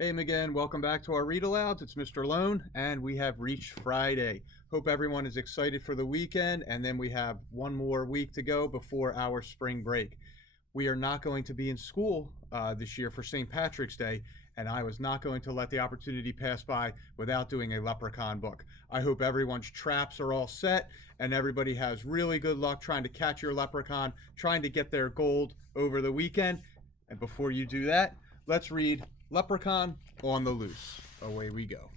Hey again, welcome back to our read alouds. It's Mr. Lohn, and we have reached Friday. Hope everyone is excited for the weekend, and then we have one more week to go before our spring break. We are not going to be in school this year for St. Patrick's Day, and I was not going to let the opportunity pass by without doing a Leprechaun book. I hope everyone's traps are all set and everybody has really good luck trying to catch your leprechaun, trying to get their gold over the weekend. And before you do that, let's read Leprechaun on the Loose. Away we go.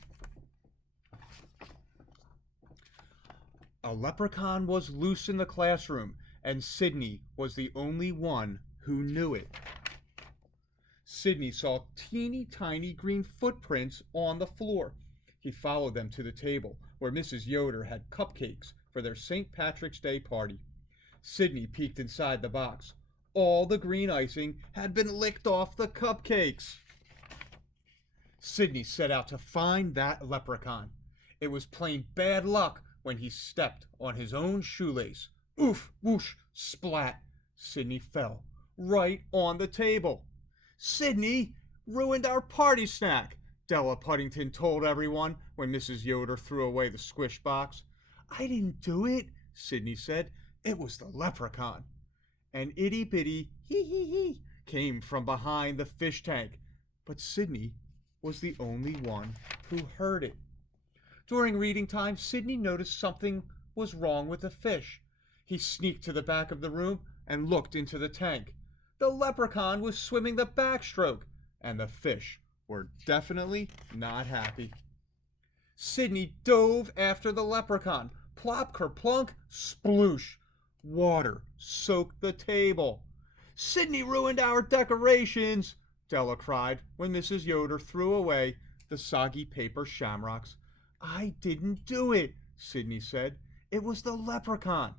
A leprechaun was loose in the classroom, and Sydney was the only one who knew it. Sydney saw teeny tiny green footprints on the floor. He followed them to the table where Mrs. Yoder had cupcakes for their St. Patrick's Day party. Sydney peeked inside the box. All the green icing had been licked off the cupcakes. Sydney set out to find that leprechaun. It was plain bad luck when he stepped on his own shoelace. Oof, whoosh, splat. Sydney fell right on the table. Sydney ruined our party snack, Della Puddington told everyone when Mrs. Yoder threw away the squish box. I didn't do it, Sydney said. It was the leprechaun. An itty-bitty hee came from behind the fish tank, but Sydney was the only one who heard it. During reading time, Sydney noticed something was wrong with the fish. He sneaked to the back of the room and looked into the tank. The leprechaun was swimming the backstroke, and the fish were definitely not happy. Sydney dove after the leprechaun. Plop, kerplunk, sploosh. Water soaked the table. Sydney ruined our decorations, Della cried when Mrs. Yoder threw away the soggy paper shamrocks. I didn't do it, Sydney said. It was the leprechaun.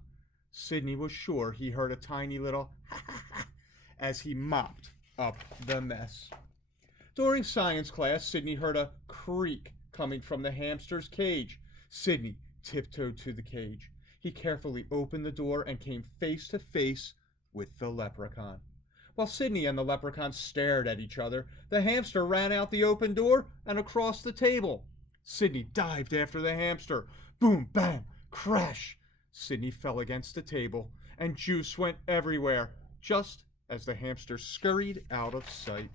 Sydney was sure he heard a tiny little ha ha ha as he mopped up the mess. During science class, Sydney heard a creak coming from the hamster's cage. Sydney tiptoed to the cage. He carefully opened the door and came face to face with the leprechaun. While Sydney and the leprechaun stared at each other, the hamster ran out the open door and across the table. Sydney dived after the hamster. Boom, bam, crash! Sydney fell against the table, and juice went everywhere, just as the hamster scurried out of sight.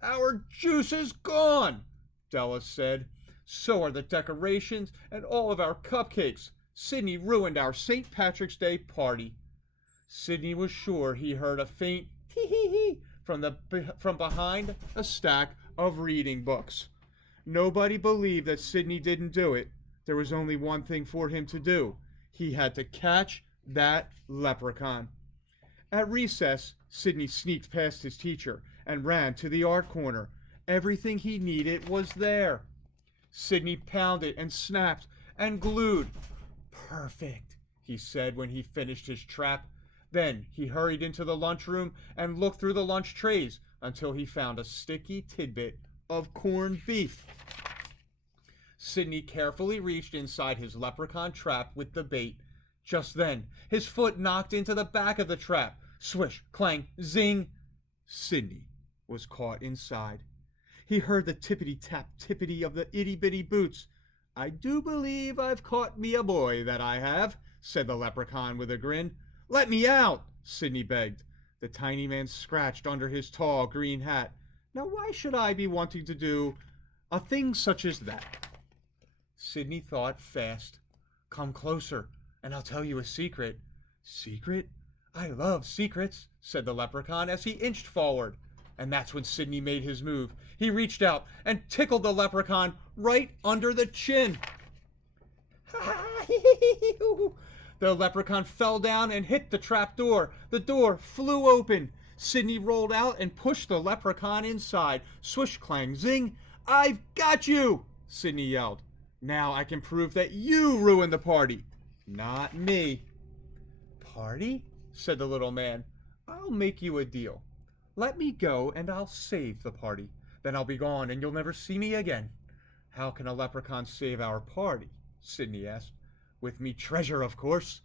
Our juice is gone, Della said. So are the decorations and all of our cupcakes. Sydney ruined our St. Patrick's Day party. Sydney was sure he heard a faint hee from behind a stack of reading books. Nobody believed that Sydney didn't do it. There was only one thing for him to do. He had to catch that leprechaun. At recess, Sydney sneaked past his teacher and ran to the art corner. Everything he needed was there. Sydney pounded and snapped and glued. Perfect, he said when he finished his trap. Then he hurried into the lunchroom and looked through the lunch trays until he found a sticky tidbit of corned beef. Sydney carefully reached inside his leprechaun trap with the bait. Just then, his foot knocked into the back of the trap. Swish, clang, zing. Sydney was caught inside. He heard the tippity-tap-tippity of the itty-bitty boots. I do believe I've caught me a boy, that I have, said the leprechaun with a grin. Let me out, Sydney begged. The tiny man scratched under his tall green hat. Now why should I be wanting to do a thing such as that? Sydney thought fast. Come closer, and I'll tell you a secret. Secret? I love secrets, said the leprechaun as he inched forward. And that's when Sydney made his move. He reached out and tickled the leprechaun right under the chin. The leprechaun fell down and hit the trap door. The door flew open. Sydney rolled out and pushed the leprechaun inside. Swish, clang, zing. I've got you, Sydney yelled. Now I can prove that you ruined the party, not me. Party? Said the little man. I'll make you a deal. Let me go and I'll save the party. Then I'll be gone and you'll never see me again. How can a leprechaun save our party? Sydney asked. With me treasure, of course.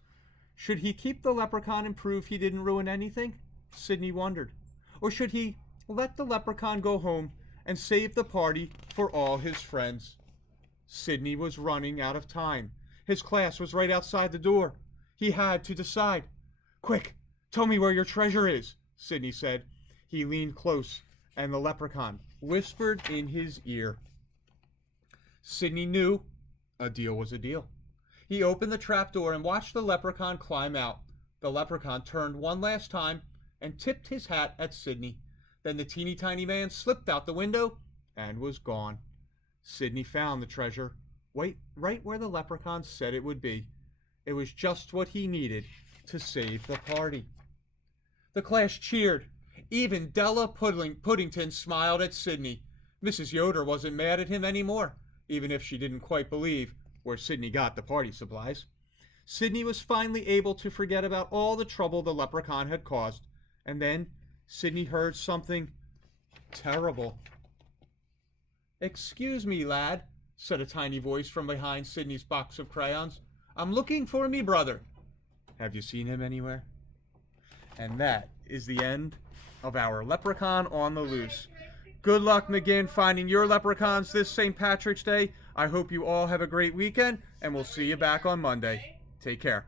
Should he keep the leprechaun and prove he didn't ruin anything? Sydney wondered. Or should he let the leprechaun go home and save the party for all his friends. Sidney was running out of time. His class was right outside the door. He had to decide. "Quick, tell me where your treasure is," Sidney said. He leaned close, and the leprechaun whispered in his ear. Sidney knew a deal was a deal. He opened the trapdoor and watched the leprechaun climb out. The leprechaun turned one last time and tipped his hat at Sidney. Then the teeny tiny man slipped out the window and was gone. Sidney found the treasure right where the leprechaun said it would be. It was just what he needed to save the party. The class cheered. Even Della Puddington smiled at Sidney. Mrs. Yoder wasn't mad at him anymore, even if she didn't quite believe where Sidney got the party supplies. Sidney was finally able to forget about all the trouble the leprechaun had caused. And then Sidney heard something terrible. "Excuse me, lad," said a tiny voice from behind Sidney's box of crayons. "I'm looking for me brother. Have you seen him anywhere?" And that is the end of our Leprechaun on the Loose. Good luck, McGinn, finding your leprechauns this St. Patrick's Day. I hope you all have a great weekend, and we'll see you back on Monday. Take care.